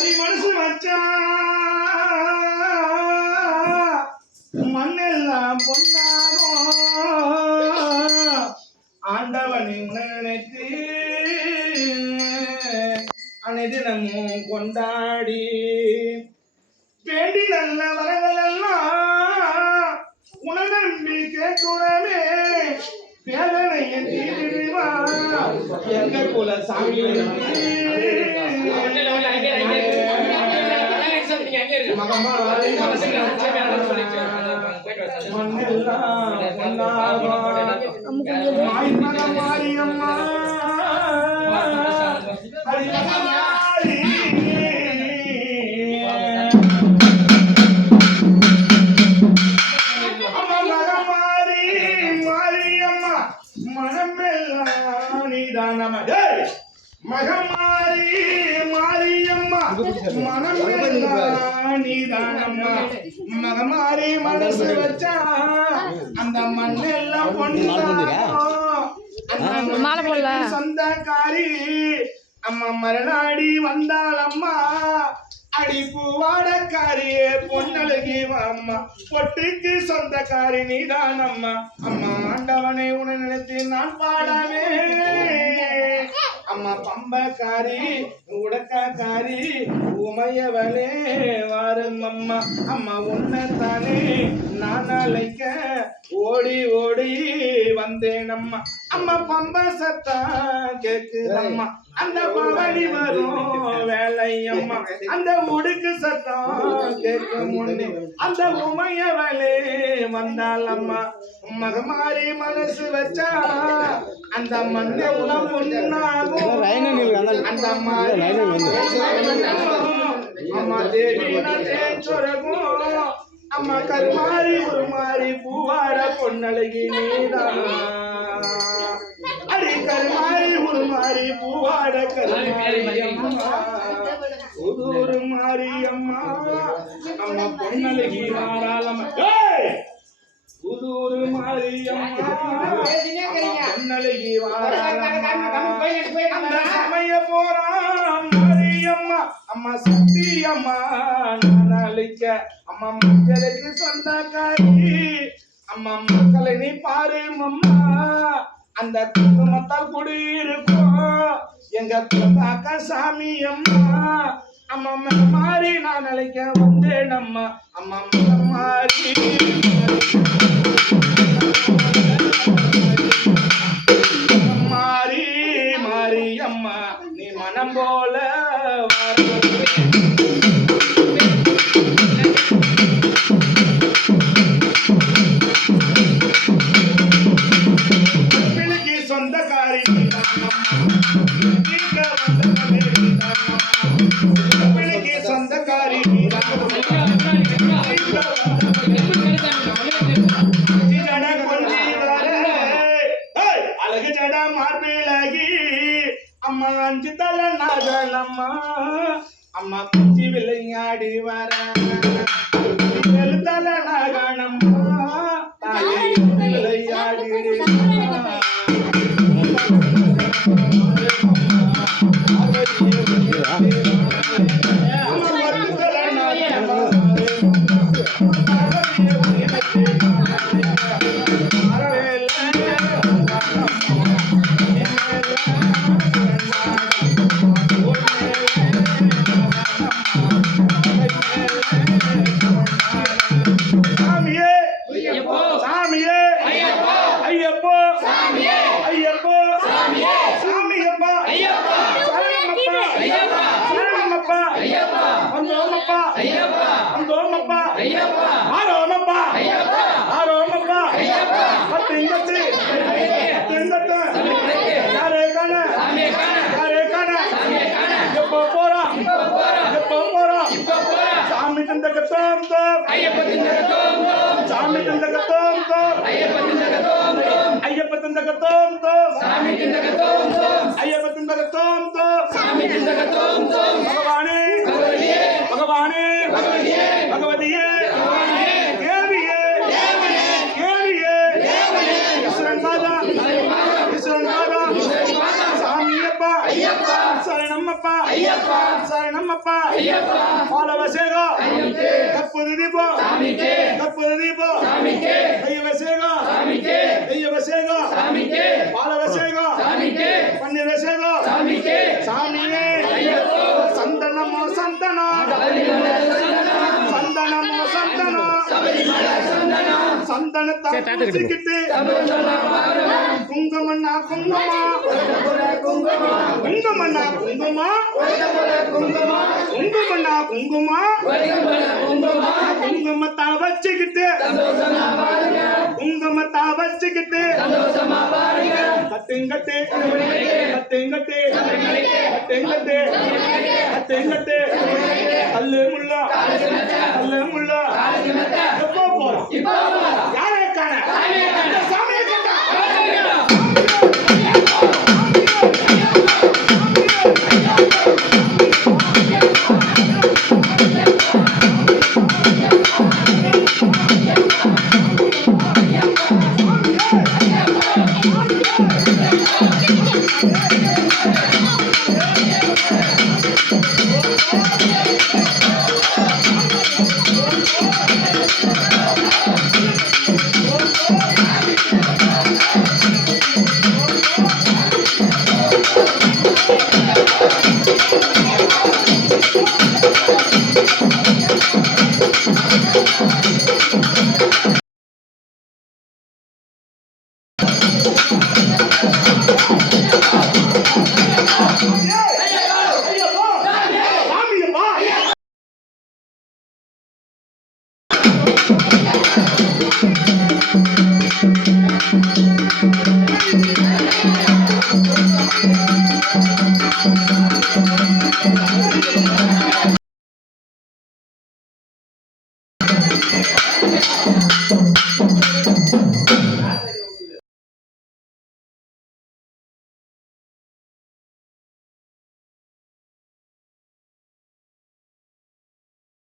கறி மனசு வச்சா. மண்ணெல்லாம் பொன்னாரோ ஆண்டவனை உணவனைத்து அனைதினமும் கொண்டாடி. வேண்டி நல்ல வரங்கள் எல்லாம் உணர்ந்து கேட்குறமே வேதனையை தீர்வா எங்க குல சாமி மாரியம்மா மனமெல்லாம் நீதானம்மா டேய்! மகமாரி மாரியம்மா மனமெல்லாம் நீதானம்மா. மகமாரி மனசு வச்சா அந்த மண்ணெல்லாம் போடல. சொந்தக்காரி. அம்மா மறுநாடி வந்தாளம்மா. அடி பூவாடக்காரியே பொன்னழகி அம்மா பொட்டுக்கு சொந்தக்காரி நீதான் அம்மா அம்மா ஆண்டவனை உன்னை நினைத்து நான் பாடாமே அம்மா பம்பக்காரி உடக்காக்காரி உமையவளே வாரும் அம்மா அம்மா உன்னைத்தானே நான் அழைக்க ஓடி ஓடி வந்தேன் அம்மா அம்மா பம்ப சத்தம் கேக்குதம்மா. அந்த பவனி வரும் வேலையம்மா. அந்த உடுக்கு சத்தம் கேட்கும் முன்னே. அந்த உமையவளே வந்தாளம்மா. மகமாரி மனசு வச்சா அந்த மண்ணை உணவு உண்ணாகும். அந்த மாதிரி அம்மா தேவி தேச்சொரகும் அம்மா கருமாரி ஒரு மாறி பூவாட பொன்னழகி நீதான் அடி கருமாரி ஒரு மாறி பூவாட கருமாரி அம்மா. புதூர் மாறி அம்மா. அம்மா பொன்னழகி ஏய்! புதூர் மாறி அம்மா. பொன்னழகி வாராளம்மா போறான் அம்மா அம்மா சக்தி அம்மா நான் அழிக்க. அம்மா மக்களுக்கு சொந்தக்காரி. அம்மா மக்களை நீ பாரு அம்மா. அந்த குடும்பத்தால் குடியிருக்கும். எங்க குலதாக்க சாமி அம்மா. அம்மா மாறி நான் அழைக்க வந்தேன் அம்மா. அம்மா மாறி. மாறி மாறி அம்மா. நீ மனம் போல பிள்ளைக்கு சொந்தக்காரி பிள்ளைக்கு சொந்தக்காரி ஜட அம்மா அஞ்சு தலை நாதலம்மா அம்மா. குச்சி விளையாடி வர. தலை நாகன தோம். தோம் சாமி தந்தக தோம் தோம். ஐயப்ப தந்தக தோம் தோம். ஐயப்ப தந்தக தோம் தோம். பகவானே பகவானே. ஈஸ்வரன் மாதா சாமியப்பா சரணம்மப்பா சரணம் சரணமப்பா பால அபிஷேகம் கற்பது தீபம். கற்பது தீபம் கைய அபிஷேகம் கைய அபிஷேகம் பால அபிஷேகம் பன்னீர் அபிஷேகம் சாமியே. சந்தனத்தை பூசிக்கிட்டு குங்குமண்ணா குங்குமா குங்குமண்ணா குங்குமா குங்குமண்ணா குங்குமா குங்குமத்தா வச்சுக்கிட்டு குங்குமத்தா வச்சுக்கிட்டு கட்டுங்கட்டு கட்டுங்கட்டு. கட்டுங்கட்டு கட்டுங்கட்டு கல்லு முள்ளா கல்லு முள்ளா எப்போ போறோம்? யாரை காண சாமியை